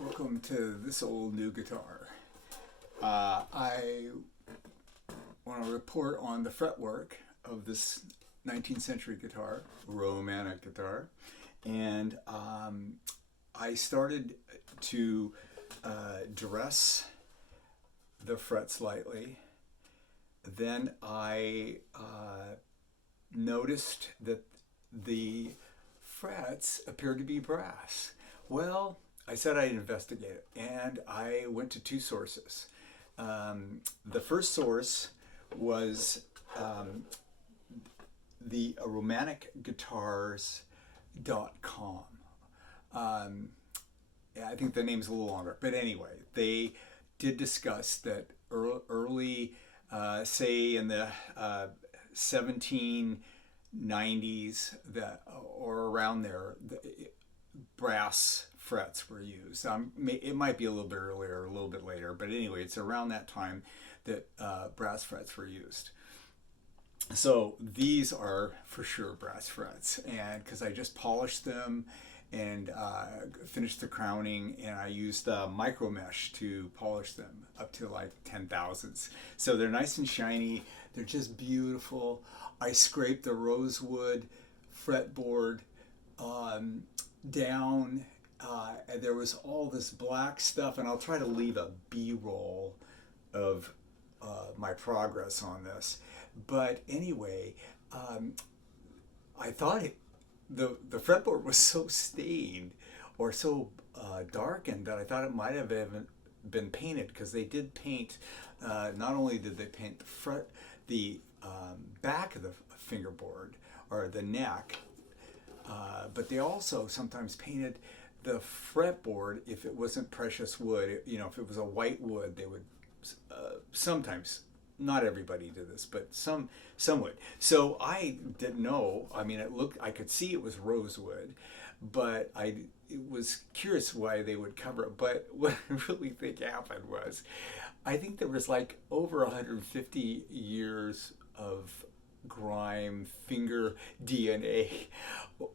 Welcome to this old new guitar. I want to report on the fretwork of this 19th century guitar, romantic guitar, and I started to dress the frets lightly. Then I noticed that the frets appeared to be brass. Well, I said I'd investigate it, and I went to two sources. The first source was the romanticguitars.com. Yeah, I think the name's a little longer, but anyway, they did discuss that early, say in the 1790s, that or around there, brass frets were used. It might be a little bit earlier, or a little bit later, but anyway, it's around that time that brass frets were used. So these are for sure brass frets, and because I just polished them and finished the crowning, and I used micro mesh to polish them up to like 10,000ths. So they're nice and shiny. They're just beautiful. I scraped the rosewood fretboard down, and there was all this black stuff, and I'll try to leave a B-roll of my progress on this. But anyway, I thought the fretboard was so stained or so darkened that I thought it might have been painted, because they did paint. Not only did they paint the back of the fingerboard or the neck, but they also sometimes painted the fretboard if it wasn't precious wood. You know, if it was a white wood, they would sometimes. Not everybody did this, but some would. So I didn't know. I mean, I could see it was rosewood, but it was curious why they would cover it. But what I really think happened was, I think there was like over 150 years of grime, finger DNA,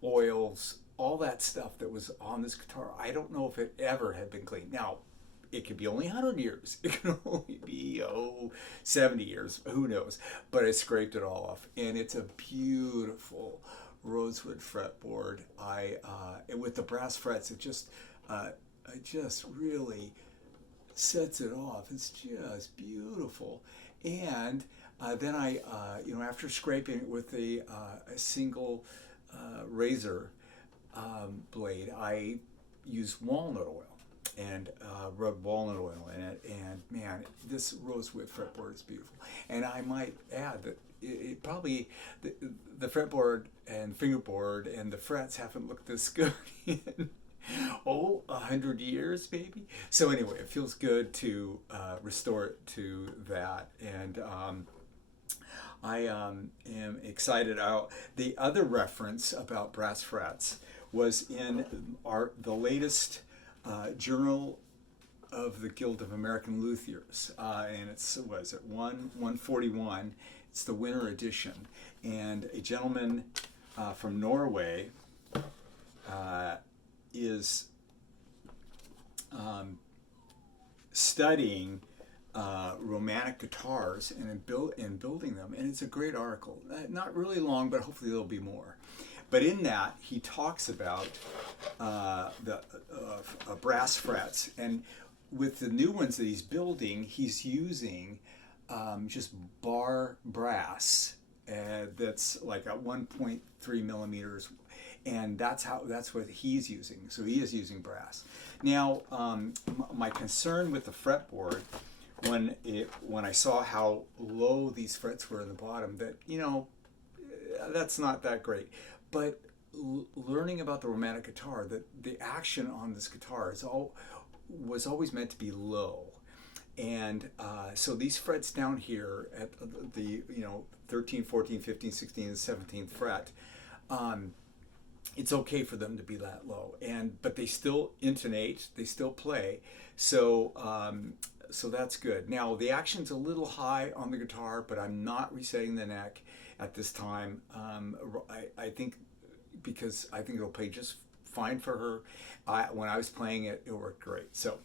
oils, all that stuff that was on this guitar. I don't know if it ever had been cleaned. Now, it could be only 100 years. It could only be 70 years. Who knows? But I scraped it all off, and it's a beautiful rosewood fretboard. With the brass frets, it just really sets it off. It's just beautiful. And then after scraping it with a single razor blade, I used walnut oil and rubbed walnut oil in it, and man, this rosewood fretboard is beautiful. And I might add that it probably, the fretboard and fingerboard and the frets haven't looked this good in 100 years maybe. So anyway, it feels good to restore it to that, and I am excited out. The other reference about brass frets was in the latest Journal of the Guild of American Luthiers, and it's 141. It's the winter edition, and a gentleman from Norway is studying romantic guitars and building them, and it's a great article. Not really long, but hopefully there'll be more. But in that, he talks about the brass frets, and with the new ones that he's building, he's using just bar brass that's like at 1.3 millimeters, and that's what he's using. So he is using brass. Now, my concern with the fretboard, when I saw how low these frets were in the bottom, that that's not that great. But learning about the romantic guitar, that the action on this guitar was always meant to be low, and so these frets down here at the 13, 14, 15, 16, and 17th fret, it's okay for them to be that low, but they still intonate, they still play, so that's good. Now the action's a little high on the guitar, but I'm not resetting the neck at this time. I think, because I think it'll play just fine for her. When I was playing it, it worked great. So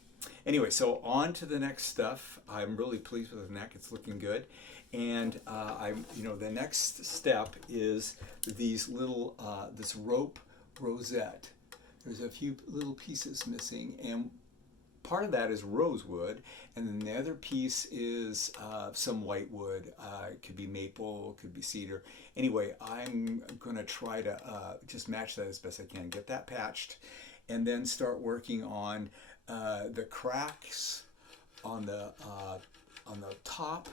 anyway, so on to the next stuff. I'm really pleased with the neck. It's looking good. And the next step is these little, this rope rosette. There's a few little pieces missing, and part of that is rosewood, and then the other piece is some white wood. It could be maple, it could be cedar. Anyway, I'm going to try to just match that as best I can, get that patched, and then start working on the cracks on the top,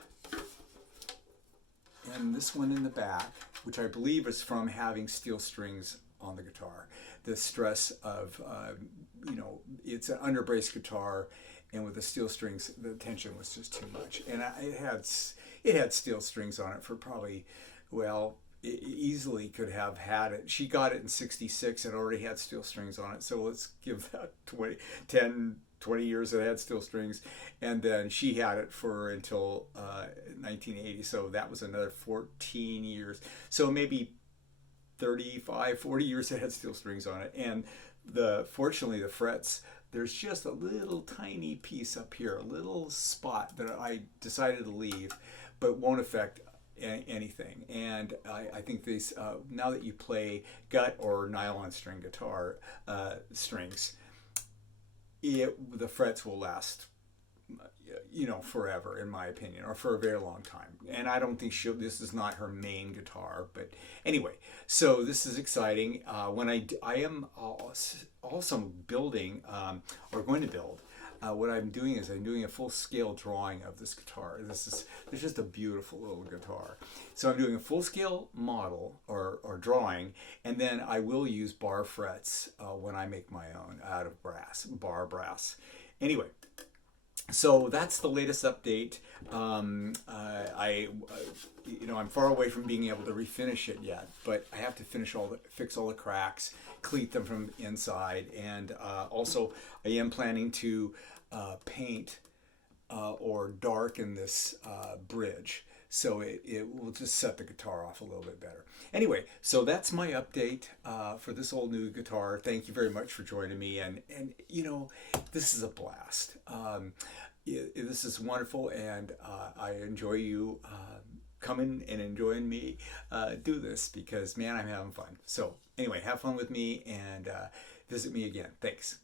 and this one in the back, which I believe is from having steel strings on the guitar. The stress of, it's an underbrace guitar, and with the steel strings, the tension was just too much. And it had steel strings on it for probably, easily could have had it. She got it in '66 and already had steel strings on it. So let's give that 20 years it had steel strings, and then she had it for until 1980, so that was another 14 years. So maybe 35, 40 years it had steel strings on it. And fortunately the frets, there's just a little tiny piece up here, a little spot that I decided to leave, but won't affect anything. And I think these, now that you play gut or nylon string guitar strings, the frets will last, forever, in my opinion, or for a very long time. And I don't think this is not her main guitar, but anyway, so this is exciting. When I am also building, or going to build, what I'm doing is I'm doing a full-scale drawing of this guitar. It's just a beautiful little guitar. So I'm doing a full-scale model or drawing, and then I will use bar frets when I make my own out of bar brass. Anyway, so that's the latest update. I'm far away from being able to refinish it yet, but I have to fix all the cracks, cleat them from inside, and also I am planning to paint or darken this bridge, so it will just set the guitar off a little bit better. Anyway, so that's my update for this old new guitar. Thank you very much for joining me, and this is a blast. This is wonderful, and I enjoy you coming and enjoying me do this, because man, I'm having fun. So anyway, have fun with me, and visit me again. Thanks.